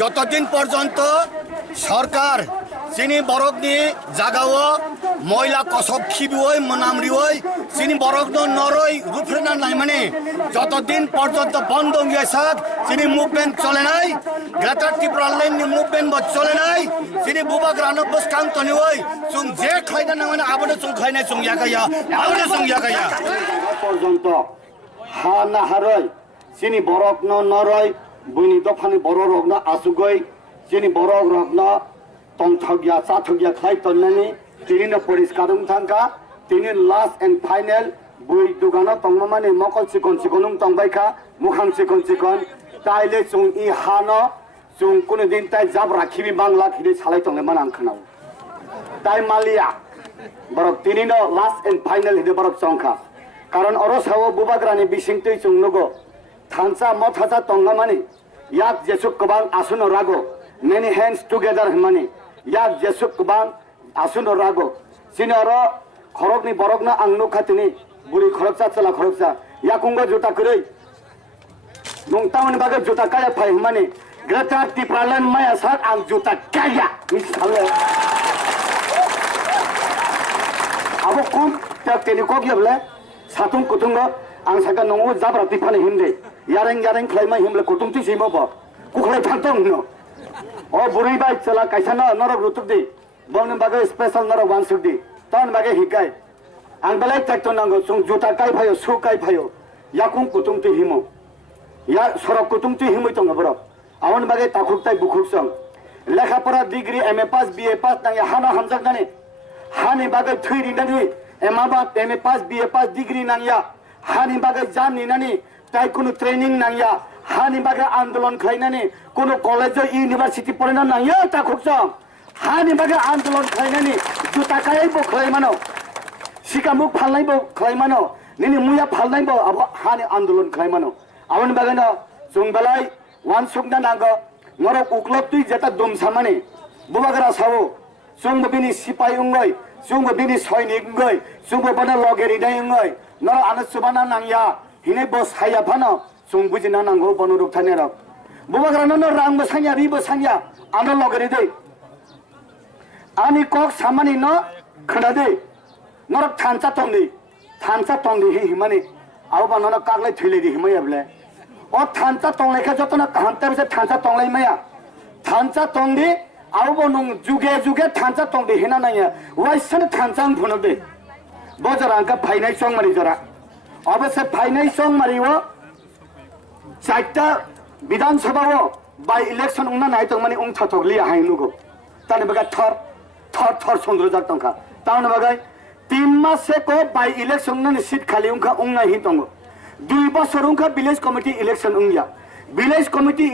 যতদিন পর্যন্ত সরকার চিনি বরকনি জাগাও ময়লা কসব খিবি মনামরি চিনি বরক নরই রুফরেনা নাই মানে যতদিন পর্যন্ত বন্ধ গেছাক চিনি মুভমেন্ট চলে নাই গ্রেটার ত্রিপুরা লাইন মুভমেন্ট চলে নাই চিনি বুবাক রানো বসকাং তনি চুং যে খাইনা না মানে আবনে চুং খাইনা চুং ইয়াকাইয়া আবনে চুং ইয়াকাইয়া পর্যন্ত হা না হারই চিনি বরক নরই বুনি দফানি বড় রগ না আসুগই চিনি বরক রগ না tongthagya chathagya khai tonnani tini no poriskar thangka tini last and final bui dugana tongmani mokol sikon sikonum tongbaikha mukham sikon sikon taile chung I hano chung kono din tai jab rakhibi bangla khiri salai tongle manang khanau tai malia borok tini no last and final hide borok chongkha karon oro sawo bubagrani bisingtui chung nogo thansa mothacha tongamani yak jesuk kobang asuno rago many hands together hmani yak jesuk kubang asuno rago sinoro khorokni borokna angno khatini buri khoroksa chala khoroksa yakungo juta kurei nongtamani baga juta kaya phai hmani greta tipralan maya sak ang juta kaya misale abo kum tak teni ko gyable satung kutungo ang saka nongu jabra tipani himde yareng khlaima himle kutumti simo bo kukhlai thantong no o burai bai chala kaisana norok rutuk di bongni bagai special norok wansuk di ton bagai hikai ang belai tekto nango chung juta kai phayo su kai phayo yakung kutung ti himo ya sorok kutung ti himo tong bro awon bagai takhuk tai bukhuk song lekha pora degree MA pass BA pass nang hana hamjak nani hani bagai thiri nani MA pass BA pass degree nang ya hani bagai jam ni nani tai kuno training nang ya hani bagai andolon khlainani kono college university porena na ya ta khuksom hani bagai andolon khlainani juta kai bo khlaimano sikamuk phalnai bo khlaimano nini muya phalnai bo abo hani andolon khlaimano awon bagai no jungbalai wan sukna nango ngoro uklop tui jeta dum samani bubagara sawo jungbo bini sipai ungoi jungbo bini soinik ungoi jungbo bana logeri dai ungoi noro anas subana nangya hine bo saya phano chung bujina nango bonuruk thanerok bubagrano no rang bosanya ri bosanya ano logeri dei ani kok samani no khana dei norok thancha tongdi hi himani au banono kaglai thile di himaya ble o thancha tonglai kha jotona kahanta bise thancha tonglai maya thancha tongdi au bonung juge thancha tongdi hina naya waisan thanchang phunok dei bojara ka phainai song mari jara obase phainai song mari wo চারটা বিধানসভাও by election উনা নাই তো মানে উং থাথকলি হাইনুগো তানে বাগা থর সন্দ্র জাক টংকা তানে বাগাই 3 মাসে কো বাই ইলেকশন না সিট খালি উংখা উং নাই হি টঙ্গো 2 বছর উংখা ভিলেজ কমিটি ইলেকশন উংয়া ভিলেজ কমিটি